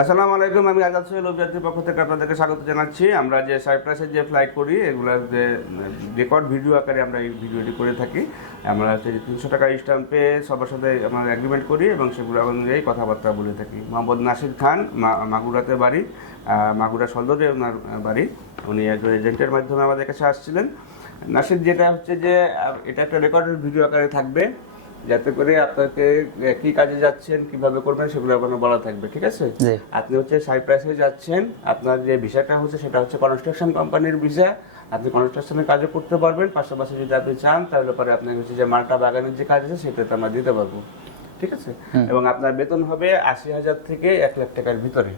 আসসালামু আলাইকুম, আমি আজাদ সোহেল, অভিযাত্রীর পক্ষ থেকে আপনাদেরকে স্বাগত জানাচ্ছি। আমরা যে সাইপ্রাসের যে ফ্লাইট করি, এগুলো যে রেকর্ড ভিডিও আকারে আমরা এই ভিডিওটি করে থাকি। আমরা হচ্ছে তিনশো টাকা স্ট্যাম্পে সবার সাথে আমরা অ্যাগ্রিমেন্ট করি এবং সেগুলো অনুযায়ী কথাবার্তা বলে থাকি। মোহাম্মদ নাসির খান মাগুরাতে বাড়ি মাগুরা সদরে ওনার বাড়ি। উনি একজন এজেন্টের মাধ্যমে আমাদের কাছে আসছিলেন। নাসির, যেটা হচ্ছে যে এটা একটা রেকর্ডের ভিডিও আকারে থাকবে। যাতে করে আপনাকে কি কাজে যাচ্ছেন কীভাবে করবেন সেগুলো আপনার বলা থাকবে ঠিক আছে? আপনি হচ্ছে সাইপ্রাসে যাচ্ছেন আপনার যে ভিসাটা হচ্ছে সেটা হচ্ছে কনস্ট্রাকশন কোম্পানির ভিসা। আপনি কনস্ট্রাকশনের কাজও করতে পারবেন পাশাপাশি যদি আপনি চান তাহলে পরে আপনাকে হচ্ছে যে মালটা বাগানের যে কাজ আছে সেটাতে আমরা দিতে পারব ঠিক আছে? এবং আপনার বেতন হবে আশি হাজার থেকে এক লাখ টাকার ভিতরে।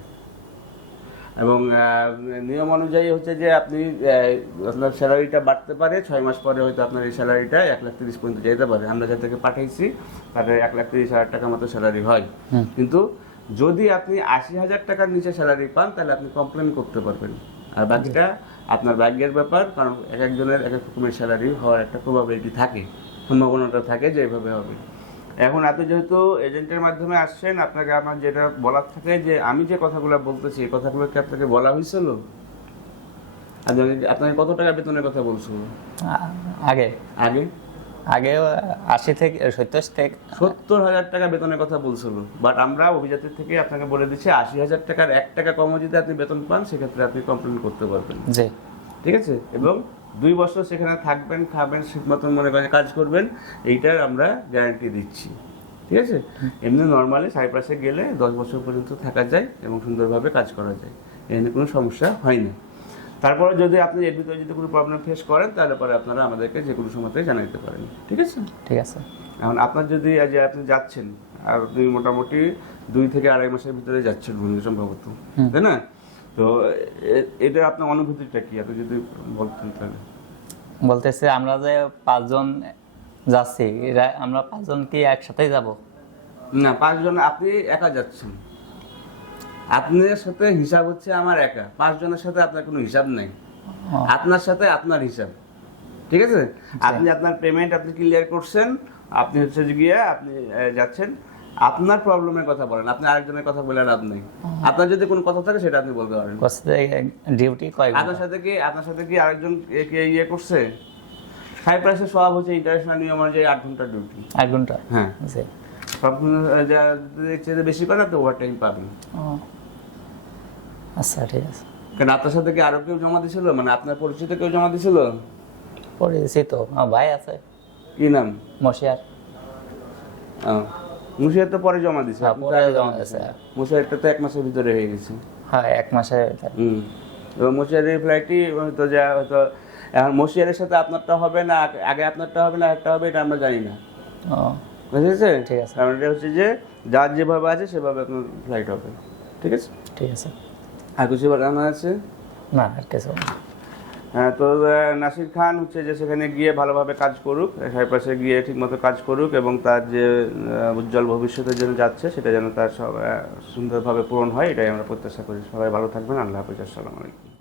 এবং নিয়ম অনুযায়ী হচ্ছে যে আপনি আপনার স্যালারিটা বাড়তে পারে ছয় মাস পরে হয়তো আপনার এই স্যালারিটা এক লাখ তিরিশ পর্যন্ত যেতে পারে। আমরা যাদেরকে পাঠাইছি তাদের এক লাখ তিরিশ হাজার টাকা মতো স্যালারি হয়। কিন্তু যদি আপনি আশি হাজার টাকার নিচে স্যালারি পান তাহলে আপনি কমপ্লেন করতে পারবেন। আর বাকিটা আপনার ভাগ্যের ব্যাপার কারণ এক একজনের এক এক রকমের স্যালারি হওয়ার একটা প্রবাবিলিটি থাকে সম্ভাবনাটা থাকে যে এইভাবে হবে। এখন আপনি যেহেতু এজেন্টের মাধ্যমে আসছেন আপনাকে আমার যেটা বলার থাকে যে আমি যে কথাগুলো বলতেছি এই কথাগুলো কি আপনাকে বলা হয়েছিল? আপনি আপনাকে কত টাকা বেতনের কথা বলছো আগে। আগে? আগে আশি থেকে সত্তর থেকে। সত্তর হাজার টাকা বেতনের কথা বলছিল। বাট আমরা অভিজাতের থেকে আপনাকে বলে দিচ্ছি আশি হাজার টাকার এক টাকা কমও যদি আপনি বেতন পান সেক্ষেত্রে আপনি কমপ্লেন করতে পারবেন। জি। ঠিক আছে? এবং দুই বছর সেখানে থাকবেন খাবেন ঠিক মতন মনে করেন কাজ করবেন এইটার আমরা গ্যারান্টি দিচ্ছি। ঠিক আছে? এমনি নর্মালি সাইপ্রাসে গেলে দশ বছর পর্যন্ত থাকা যায় এবং সুন্দরভাবে কাজ করা যায়। এখানে কোনো সমস্যা হয় না। তারপরে যদি আপনি এর ভিতরে যদি কোনো প্রবলেম ফেস করেন তাহলে পরে আপনারা আমাদেরকে যে কোনো সময়তে জানাতে পারেন। ঠিক আছে? ঠিক আছে। এখন আপনার যদি আজ আপনি যাচ্ছেন আর আপনি মোটামুটি দুই থেকে আড়াই মাসের ভিতরে যাচ্ছেন সম্ভবত। তাই না? তো এটা আপনার অনুভূতিটা কি? আপনি যদি বলতেন তাহলে। বলতেছে আমরা যে পাঁচজন যাচ্ছি এরা আমরা পাঁচজন কি একসাথেই যাব? না পাঁচজন আপনি একা যাচ্ছেন। আপনার সাথে হিসাব হচ্ছে আমার একা। পাঁচজনের সাথে আপনার কোনো হিসাব নাই। আপনার সাথে আপনার হিসাব। ঠিক আছে? আপনি আপনার পেমেন্ট আপনি ক্লিয়ার করছেন। আপনি হচ্ছে গিয়ে আপনি যাচ্ছেন। আপনার প্রবলেমের কথা বলেন আপনি আরেকজনের কথা বলে লাভ নেই। আপনার যদি কোনো কথা থাকে সেটা আপনি বলতে পারেন। ডিউটি কয় আপনার সাথে কি আপনার সাথে কি আরেকজন কে ইয়ে করছে? হাই প্রাইসের সব হচ্ছে ইন্টারন্যাশনাল নিয়ম অনুযায়ী আট ঘণ্টা ডিউটি আট ঘণ্টা? হ্যাঁ। জি সব বেশি করে তো ওভার টাইম পাবেন আচ্ছা ঠিক আছে। কারণ আপনার সাথে কি আরও কেউ জমা দিছিল? মানে আপনার পরিচিত কেউ জমা দিছিল? পড়েছি তো আমার ভাই আছে। কি নাম? মশিয়ার। হ্যাঁ, আপনি তো পরে জমা। দিছে। মুশিয়ারটা তো এক মাসের ভিতরে হয়ে গেছে। হ্যাঁ এক মাসে হুম। এবং মুশিয়ারের ফ্লাইটই হয়তো যা হয়তো এখন মুশিয়ারের সাথে আপনারটা হবে না আগে- আপনারটা হবে না একটা হবে এটা আমরা জানি না। ও। বুঝেছে ঠিক আছে। কারণ এটা হচ্ছে যে যার যেভাবে আছে সেভাবে আপনার ফ্লাইট হবে। ঠিক আছে? ঠিক আছে। আর কিছু জানা আছে? না আর কিছু। হ্যাঁ তো নাসির খান হচ্ছে যে সেখানে গিয়ে ভালোভাবে কাজ করুক সাইপ্রাসে গিয়ে ঠিকমতো কাজ করুক এবং তার যে উজ্জ্বল ভবিষ্যতের জন্য যাচ্ছে সেটা যেন তার সব সুন্দরভাবে পূরণ হয়, এটাই আমরা প্রত্যাশা করি। সবাই ভালো থাকবেন। আল্লাহ হাফিজ। আসসালামু আলাইকুম।